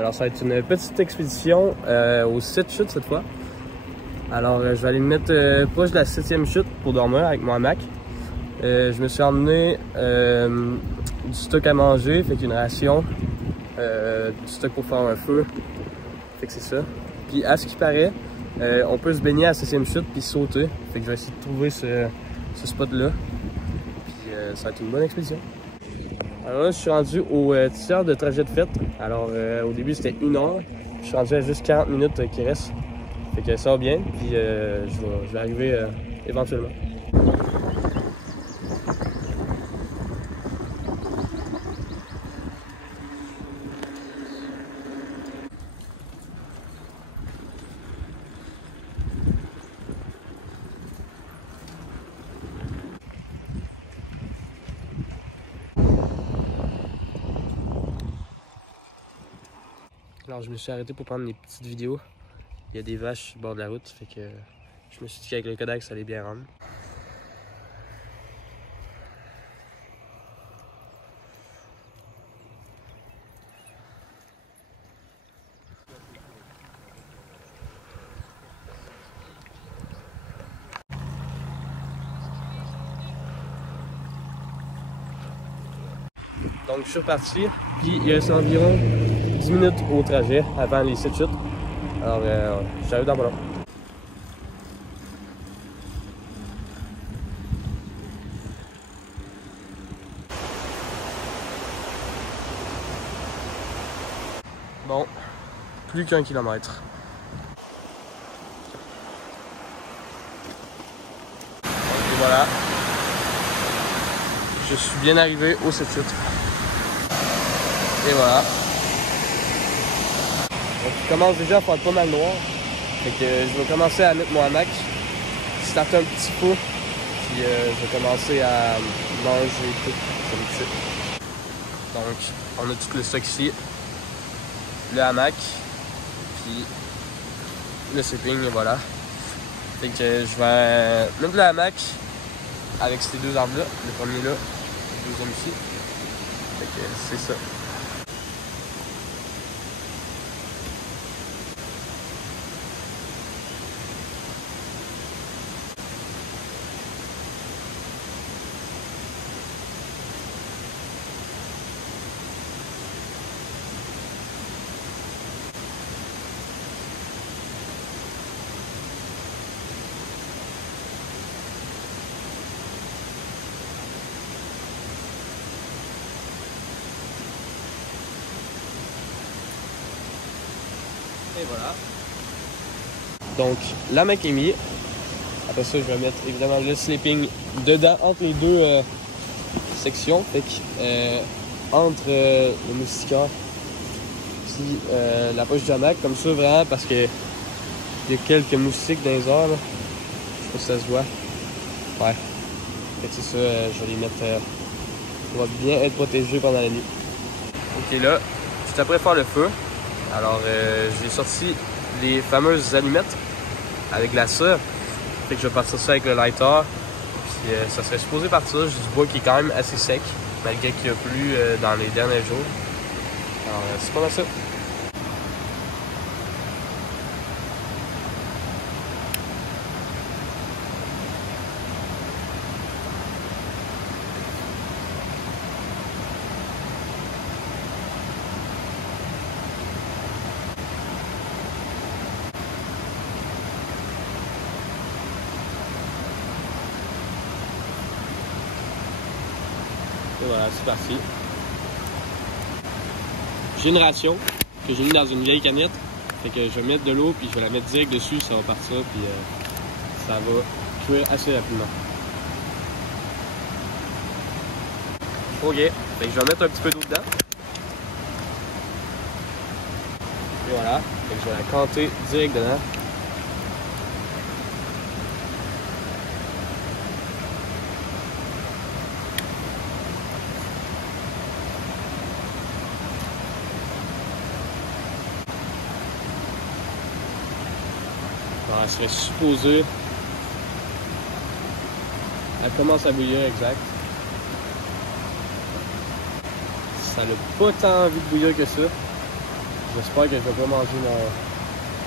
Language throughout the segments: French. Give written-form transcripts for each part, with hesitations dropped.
Alors ça va être une petite expédition aux 7 chutes cette fois. Alors je vais aller me mettre proche de la 7e chute pour dormir avec mon hamac. Je me suis emmené du stock à manger, fait qu'une ration, du stock pour faire un feu, fait que c'est ça. Puis à ce qui paraît, on peut se baigner à la 7e chute puis sauter, fait que je vais essayer de trouver ce spot là. Puis ça va être une bonne expédition. Alors là, je suis rendu au tiers de trajet de fête. Alors au début c'était 1 heure, je suis rendu à juste 40 minutes qui restent. Fait que ça va bien, puis je vais arriver éventuellement. Alors je me suis arrêté pour prendre des petites vidéos. Il y a des vaches au bord de la route, fait que je me suis dit qu'avec le Kodak ça allait bien rendre. Donc je suis reparti, puis il reste environ 10 minutes au trajet avant les 7 chutes. Alors j'arrive dans pas long. Bon, plus qu'1 kilomètre. Et voilà. Je suis bien arrivé aux 7 chutes. Et voilà. Donc il commence déjà à faire pas mal noir. Fait que je vais commencer à mettre mon hamac, starter un petit peu, puis je vais commencer à manger tout comme ça. Donc on a tout le stock ici. Le hamac, puis le sleeping, et voilà. Fait que je vais mettre le hamac avec ces 2 arbres là, le premier là, le deuxième ici. Fait que c'est ça. Et voilà. Donc, l'hamac est mis. Après ça, je vais mettre évidemment le sleeping dedans, entre les 2 sections. Fait que, entre le moustiquaire et la poche du hamac, comme ça, vraiment, parce que il y a quelques moustiques dans les airs, là. Je sais pas si ça se voit. Ouais. Fait que c'est ça, je vais les mettre. On va bien être protégé pendant la nuit. Ok, là, juste après faire le feu. Alors, j'ai sorti les fameuses allumettes avec la cire. Fait que je vais partir ça avec le lighter. Puis ça serait supposé partir. J'ai du bois qui est quand même assez sec, malgré qu'il y a plu dans les derniers jours. Alors, c'est pas mal ça. Et voilà, c'est parti. J'ai une ration que j'ai mis dans une vieille canette. Fait que je vais mettre de l'eau puis je vais la mettre direct dessus, ça va partir puis ça va cuire assez rapidement. Ok, fait que je vais mettre un petit peu d'eau dedans. Et voilà, fait que je vais la canter direct dedans. Elle serait supposée. Elle commence à bouillir, exact. Ça n'a pas tant envie de bouillir que ça. J'espère que je vais pas manger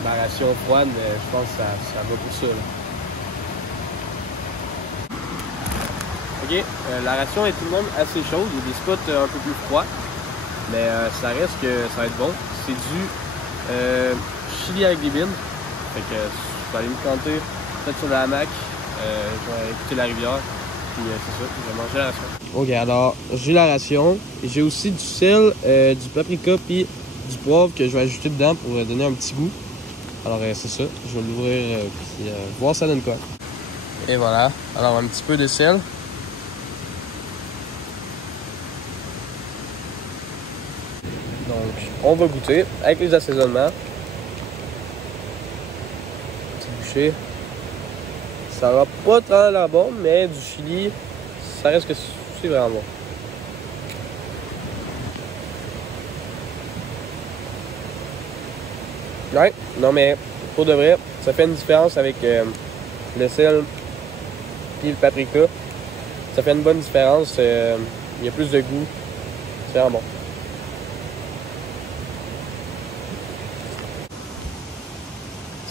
ma ration froide, mais je pense que ça va pour ça. Là. Ok, la ration est tout de même assez chaude. Il y a des spots un peu plus froids, mais ça reste que ça va être bon. C'est du chili avec des bines. Fait que je vais aller me canter peut-être sur le hamac. Je vais écouter la rivière. Puis c'est ça, je vais manger la ration. Ok, alors j'ai la ration. J'ai aussi du sel, du paprika puis du poivre que je vais ajouter dedans pour donner un petit goût. Alors c'est ça, je vais l'ouvrir puis voir ça donne quoi. Et voilà, alors un petit peu de sel. Donc on va goûter avec les assaisonnements. Petite bouchée. Ça va pas tant la bombe, mais du chili, ça reste que c'est vraiment bon. Ouais, non mais pour de vrai, ça fait une différence avec le sel et le paprika. Ça fait une bonne différence. Il y a plus de goût. C'est vraiment bon.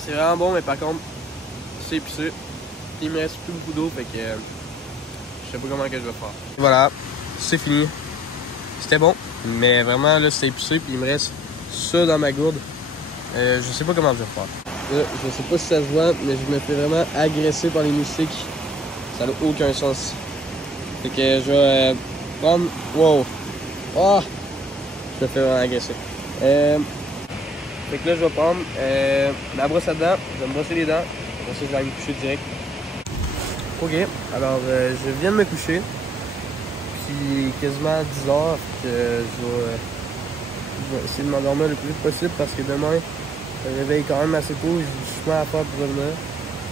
C'est vraiment bon, mais par contre, c'est épicé. Il me reste plus beaucoup d'eau, fait que je sais pas comment que je vais faire. Et voilà, c'est fini. C'était bon, mais vraiment là c'est épicé, puis il me reste ça dans ma gourde. Je sais pas comment je vais faire. Là, je sais pas si ça se voit, mais je me fais vraiment agresser par les moustiques. Ça n'a aucun sens. Fait que je vais prendre... Wow! Oh! Je me fais vraiment agresser. Fait que là, je vais prendre ma brosse à dents. Je vais me brosser les dents. Après ça, je vais aller me coucher direct. Ok, alors je viens de me coucher. Puis quasiment 10 heures. Que je vais essayer de m'endormir le plus vite possible parce que demain, je me réveille quand même assez tôt. J'ai du chemin à faire pour revenir.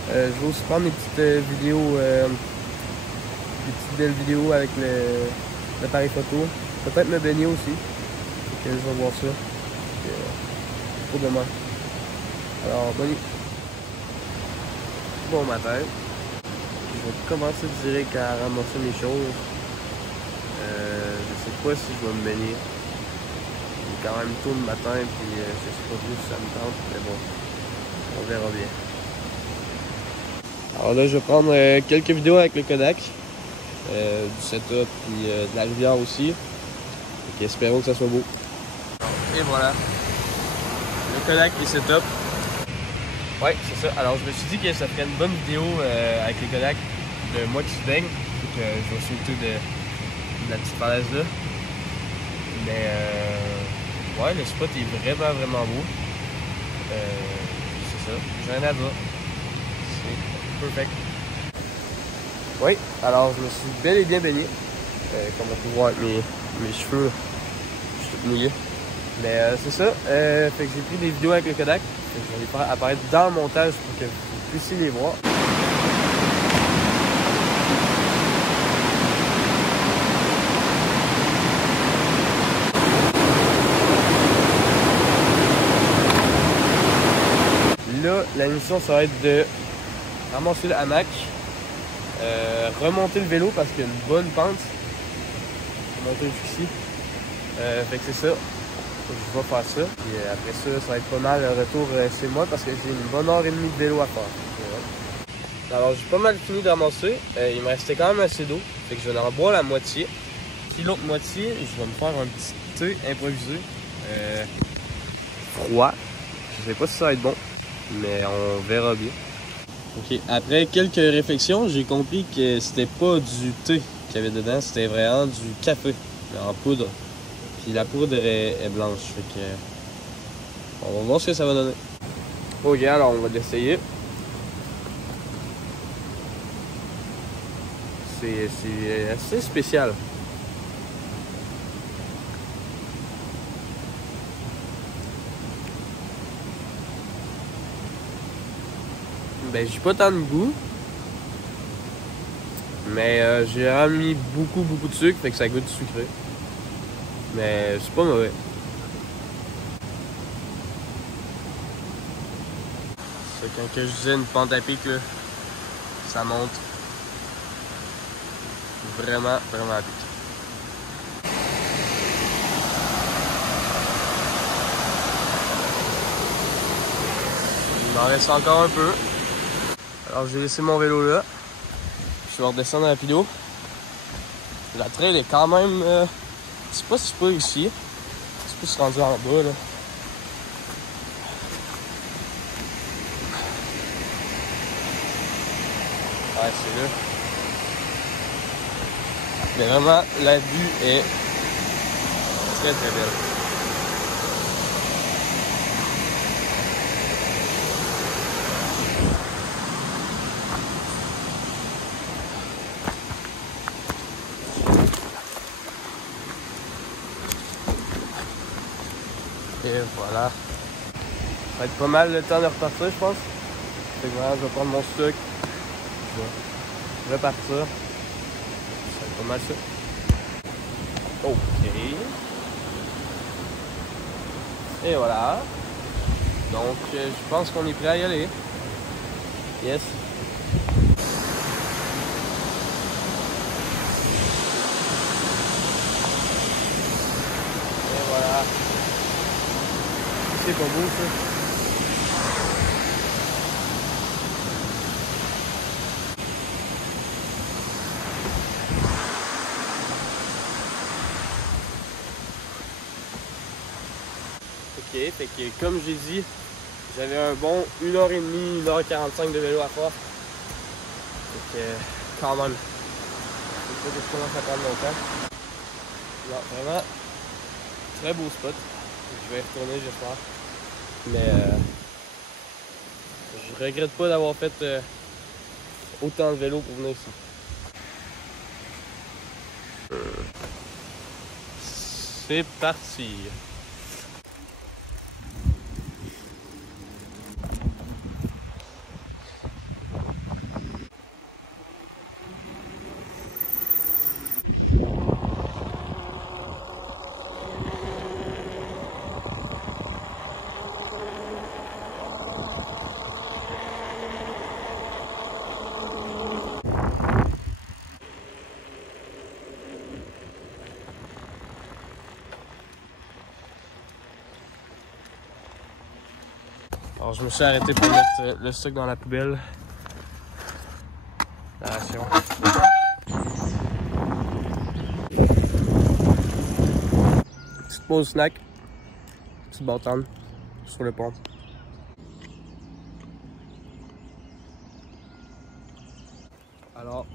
Je vais aussi prendre des petites vidéos, des petites belles vidéos avec l'appareil photo. Peut-être me baigner aussi. Donc, je vais voir ça. Pour demain. Alors, bonne nuit. Bon matin. Je vais commencer direct à ramasser mes choses. Je sais pas si je vais me baigner. Il est quand même tôt le matin, puis je sais pas trop si ça me tente, mais bon, on verra bien. Alors là, je vais prendre quelques vidéos avec le Kodak, du setup, puis de la rivière aussi. Donc, espérons que ça soit beau. Et voilà, le Kodak est setup. Ouais, c'est ça. Alors, je me suis dit que ça ferait une bonne vidéo avec les Kodak de moi qui se baigne. Donc, je vais sauter de la petite falaise là. Mais ouais, le spot est vraiment vraiment beau. C'est ça, j'ai rien à dire. C'est perfect. Oui, alors je me suis bel et bien baigné. Comme on peut voir avec mes cheveux, je suis tout mouillé. Mais c'est ça, fait que j'ai pris des vidéos avec le Kodak. Je vais les faire apparaître dans le montage pour que vous puissiez les voir. Là, la mission, ça va être de ramasser le hamac, remonter le vélo parce qu'il y a une bonne pente. Remonter jusqu'ici. Fait que c'est ça. Je vais faire ça. Puis après ça, ça va être pas mal le retour chez moi parce que j'ai une bonne heure et demie de vélo à faire. Alors, j'ai pas mal fini de ramasser. Il me restait quand même assez d'eau. Fait que je vais en boire la moitié. Puis l'autre moitié, je vais me faire un petit thé improvisé. Froid. Je sais pas si ça va être bon, mais on verra bien. Ok, après quelques réflexions, j'ai compris que c'était pas du thé qu'il y avait dedans, c'était vraiment du café en poudre. Puis la poudre est blanche, fait que on va voir ce que ça va donner. Ok, alors on va l'essayer. C'est assez spécial. Ben j'ai pas tant de goût. Mais j'ai vraiment mis beaucoup de sucre, fait que ça goûte sucré. Mais c'est pas mauvais. C'est quand que je disais une pente à pic là, ça monte vraiment à pic. m'en reste encore un peu. Alors j'ai laissé mon vélo là. Je vais redescendre rapido. La trail est quand même... c'est pas si peu ici. C'est plus rendu en bas là. Ouais, c'est là. Mais vraiment, la vue est très très belle. Et voilà. Ça va être pas mal le temps de repartir, je pense. Fait que voilà, je vais prendre mon stock. Je vais repartir. Ça va être pas mal ça. Ok. Et voilà. Donc, je pense qu'on est prêt à y aller. Yes. Et voilà. C'est pas beau ça. Ok, fait que comme j'ai dit, j'avais un bon 1h30, 1h45 de vélo à faire. Fait que quand même, c'est pas que je commence à prendre longtemps. Non, vraiment, très beau spot. Je vais y retourner, j'espère. Mais je regrette pas d'avoir fait autant de vélo pour venir ici. C'est parti! Alors je me suis arrêté pour mettre le stock dans la poubelle. La ration. Petite pause snack. Petite bâtonne sur le pont. Alors,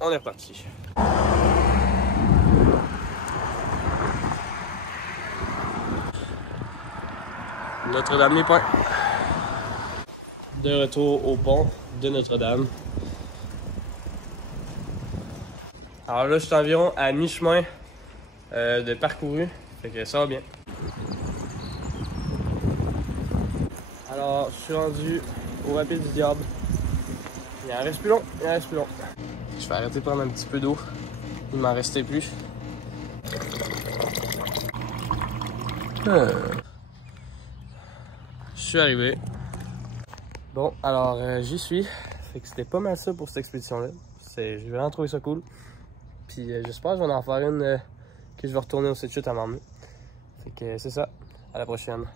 on est reparti. Notre-Dame-les-Pins. De retour au pont de Notre-Dame. Alors là, je suis environ à mi-chemin de parcouru. Fait que ça va bien. Alors, je suis rendu au Rapide du Diable. Il en reste plus long, il en reste plus long. Je vais arrêter de prendre un petit peu d'eau. Il m'en restait plus. Je suis arrivé. Bon, alors j'y suis. Fait que c'était pas mal ça pour cette expédition-là. J'ai vraiment trouvé ça cool. Puis j'espère que je vais en faire une que je vais retourner au site chute à m'emmener. Fait que c'est ça. À la prochaine.